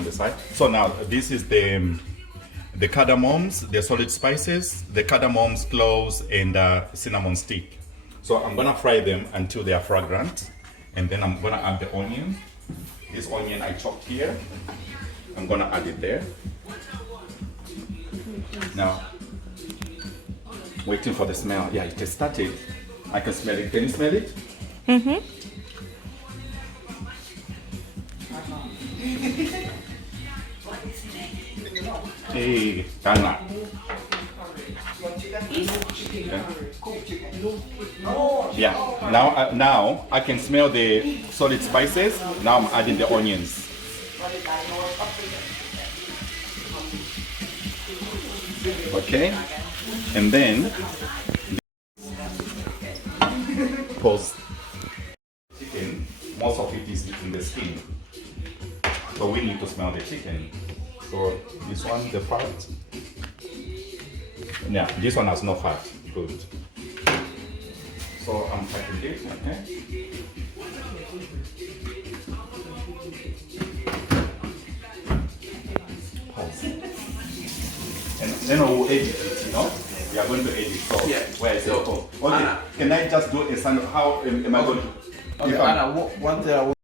on the side. So now this is the cardamoms, the solid spices, the cardamoms, cloves, and cinnamon stick. So I'm gonna fry them until they are fragrant, and then I'm gonna add the onion. This onion I chopped here, I'm gonna add it there. Now, waiting for the smell. Yeah, it has started. I can smell it. Can you smell it? Mm-hmm. Hey, Dana. Yeah. Now I can smell the solid spices. Now I'm adding the onions. Okay. And then pause. Chicken, most of it is in the skin. So we need to smell the chicken. So this one, the fat. Yeah, this one has no fat. Good. So I'm cutting this, okay? Pause. And then we'll edit it, you know? We are going to edit. So Yeah. where is it? So, Okay. Anna. Can I just do a sound? How am I going to? Okay, if I'm- Anna, one thing I want.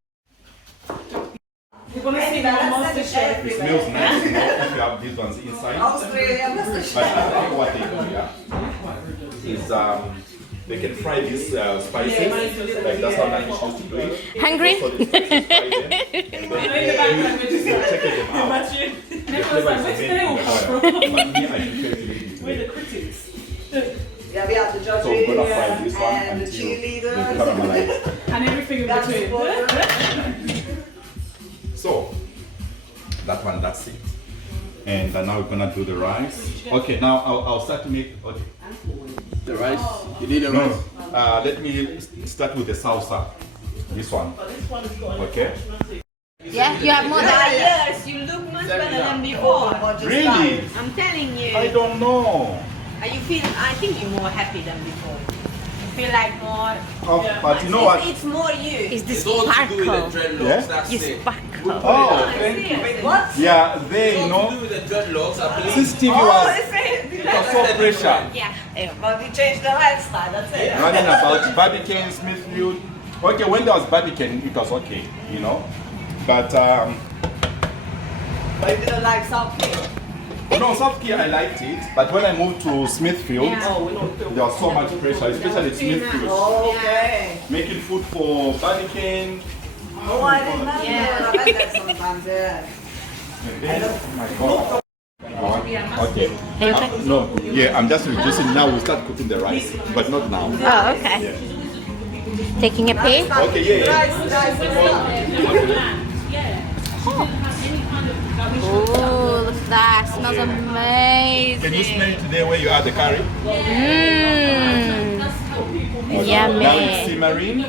You're gonna see my monster chef. It smells nice, you know, if you have these ones inside. Australia must But I think what they do, yeah, is they can fry these spices, like that's how Nanish used to do it. Hungry? So the spices fry them, and then you check them out. The flavor is amazing in the oil. But me, I prefer to eat it We're the today. critics. Yeah, we have the judges So we're gonna fry this one and the until it cheerleaders. caramelizes. And everything in That's between. what So that one, that's it. And now we're gonna do the rice. Okay, now I'll start to make. Okay. The rice. You need the No, rice. let me start with the salsa. This one. Okay. Yeah, you have more than Yes, you look much better than before. Really? I'm telling you. I don't know. You feel? I think you're more happy than before. You feel like more. Oh, but you know what? It's more you. is this It's all to do sparkle. with the dreadlocks, Yeah? that's Is it. sparkle. Oh, Seriously. What? yeah, they, you It's all to know, do with the dreadlocks, I believe. since TV Oh, was, is it? it was so pressure. Yeah. But we changed the lifestyle, that's it. Running about Barbican, Smithfield. Okay, when there was Barbican, it was okay, you know. But, But you didn't like something. no, South Key, I liked it. But when I moved to Smithfield, there was so much pressure, especially Smithfield. Okay. Making food for Barbican. Oh, I remember. Yeah. I bet that sometimes, yeah. And then, oh my God. Okay. Are you okay? No, yeah, I'm just reducing. Now we start cooking the rice, but not now. Oh, okay. Yeah. Taking a pee? Okay, yeah. Oh, look at that. Smells amazing. Can you smell it today where you add the curry? Mmm. Yummy. Now it's simmering.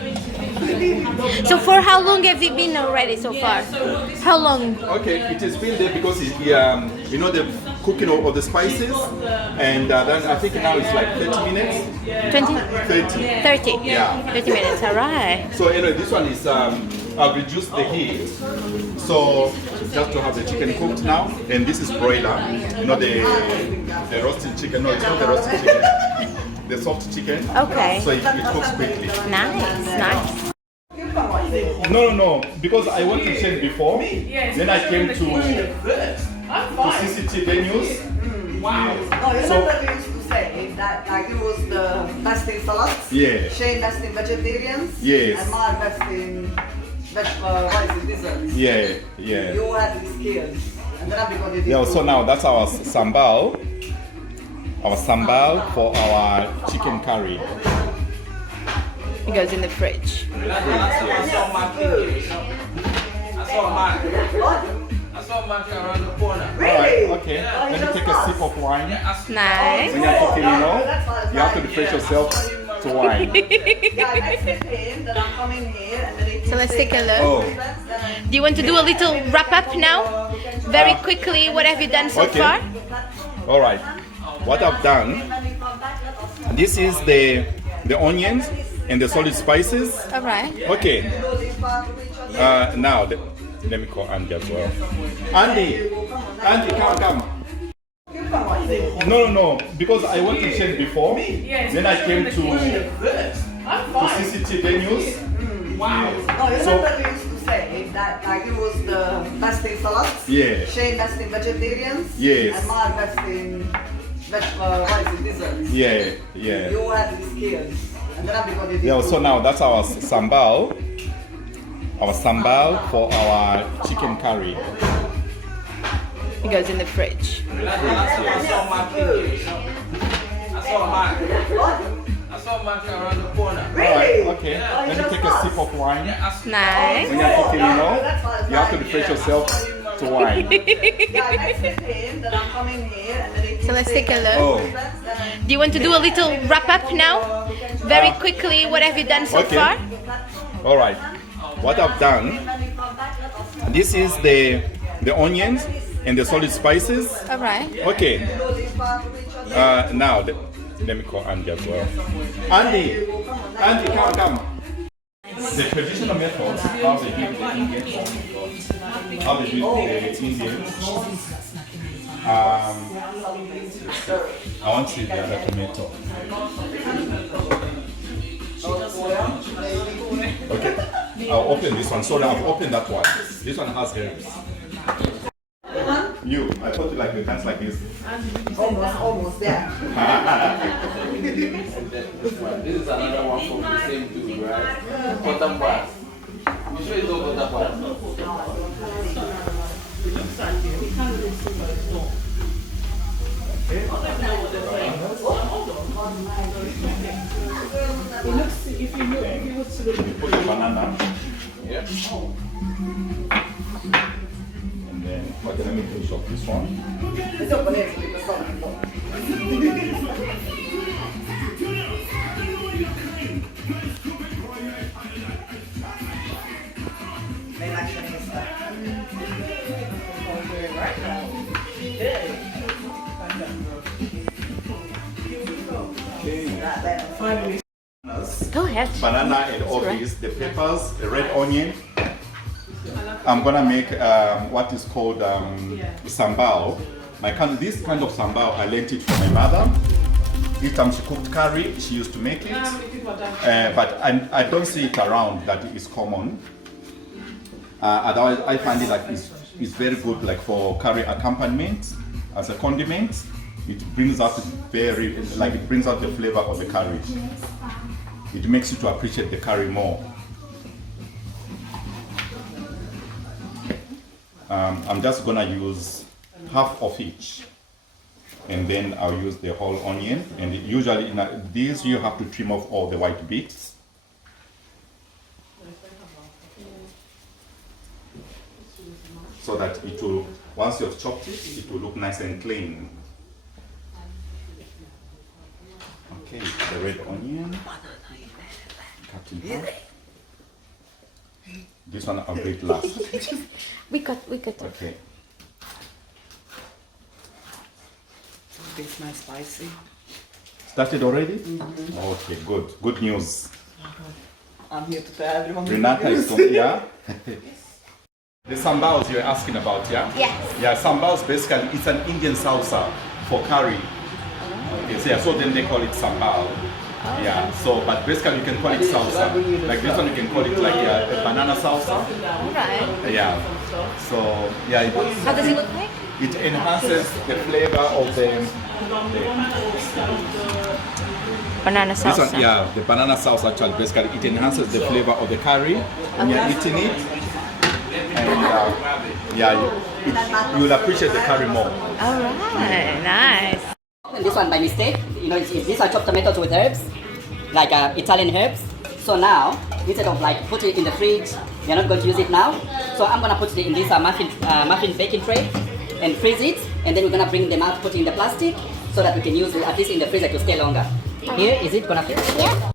So for how long have you been already so far? How long? Okay, it has been there because it's, you know, the cooking of the spices, and then I think now it's like 30 minutes. 20? 30. 30? Yeah. 30 minutes, alright. So anyway, this one is I've reduced the heat, so just to have the chicken cooked now, and this is broiler. You know the roasted chicken. No, it's not the roasted chicken. The soft chicken. Okay. So it cooks quickly. Nice, nice. No, because I went to Shane before. Then I came to CCTV News. Wow. No, you remember we used to say that like it was the best in salads? Yeah. Shane best in vegetarians? Yes. And Mark best in what is it, desserts? Yeah, yeah. You had these skills. And then everybody did Yeah, so too. now that's our sambal. Our sambal for our chicken curry. It goes in the fridge. I saw my kid. I saw my kid around the corner. Alright, okay. Let me take a sip of wine. Nice. When you're cooking, you know, you have to refresh yourself to wine. Yeah, I texted him that I'm coming here and then he So let's take a look. Oh, Do you want to do a little wrap up now? Very quickly, what have you done so Okay. far? alright. What I've done, this is the onions and the solid spices. Alright. Okay. Now, Let me call Andy as well. Andy, come. No, because I went to change before. Then I came to CCTV News. Wow. No, you So- remember we used to say that like it was the best in salads? Yeah. Shane best in vegetarians? Yes. And Mark best in desserts? Yeah. You had these skills. And then everybody did Yeah, too. so now that's our sambal. Our sambal for our chicken curry. It goes in the fridge. I saw Mark in here, you know. I saw Mark around the corner. Really? Alright, okay. Let me take a sip of wine. Yeah, I saw Nice. When you're cooking, you know, you have to refresh yourself to wine. Yeah, I texted him that I'm coming here and then he So let's take a look. Oh, Do you want to do a little wrap up now? Very quickly, what have you done so Okay. far? alright. What I've done, this is the onions and the solid spices. All right. Okay. Now, let me call Andy as well. Andy, come. The traditional methods, how they do the Indians, how they do the Indians. I want to see the other tomato. Okay, I'll open this one. So now I've opened that one. This one has herbs. You, I put it like your hands like this. Almost, yeah. This is another one from the same dude, right? Cotton bars. You sure it's not cotton bars? Put the banana. Yeah. And then, okay, let me finish off this one. It's open here, so people saw it. They like showing stuff. Go ahead. Banana and all these, the peppers, the red onion. I'm gonna make what is called sambal. This kind of sambal, I learned it from my mother. Each time she cooked curry, she used to make it. But I don't see it around that it is common. Otherwise, I find it like it's very good like for curry accompaniment as a condiment. It brings out it brings out the flavor of the curry. It makes you to appreciate the curry more. I'm just gonna use half of each, and then I'll use the whole onion. And usually in these you have to trim off all the white bits. So that it will, once you've chopped it, it will look nice and clean. Okay, the red onion. Cut in half. This one I'll grate last. We cut. Okay. It's my spicy. Started already? Okay, good. Good news. I'm here to tell everyone. Renata is from here. The sambals you're asking about, yeah? Yes. Yeah, sambals basically it's an Indian salsa for curry. Okay, so, yeah, so then they call it sambal. Yeah, so but basically you can call it salsa. Like this one you can call it like a banana salsa. All right. Yeah. So yeah, How does it look like? it enhances the flavor of the Banana this salsa. one, yeah, the banana salsa actually basically it enhances the flavor of the curry when you're eating it. And yeah, you'll appreciate the curry more. All right. Nice. This one by mistake, you know, these are chopped tomatoes with herbs, like Italian herbs. So now, instead of like putting it in the fridge, we are not going to use it now. So I'm gonna put it in this muffin baking tray and freeze it, and then we're gonna bring them out, put it in the plastic, so that we can use it at least in the freezer to stay longer. Here, is it gonna fit? Yeah.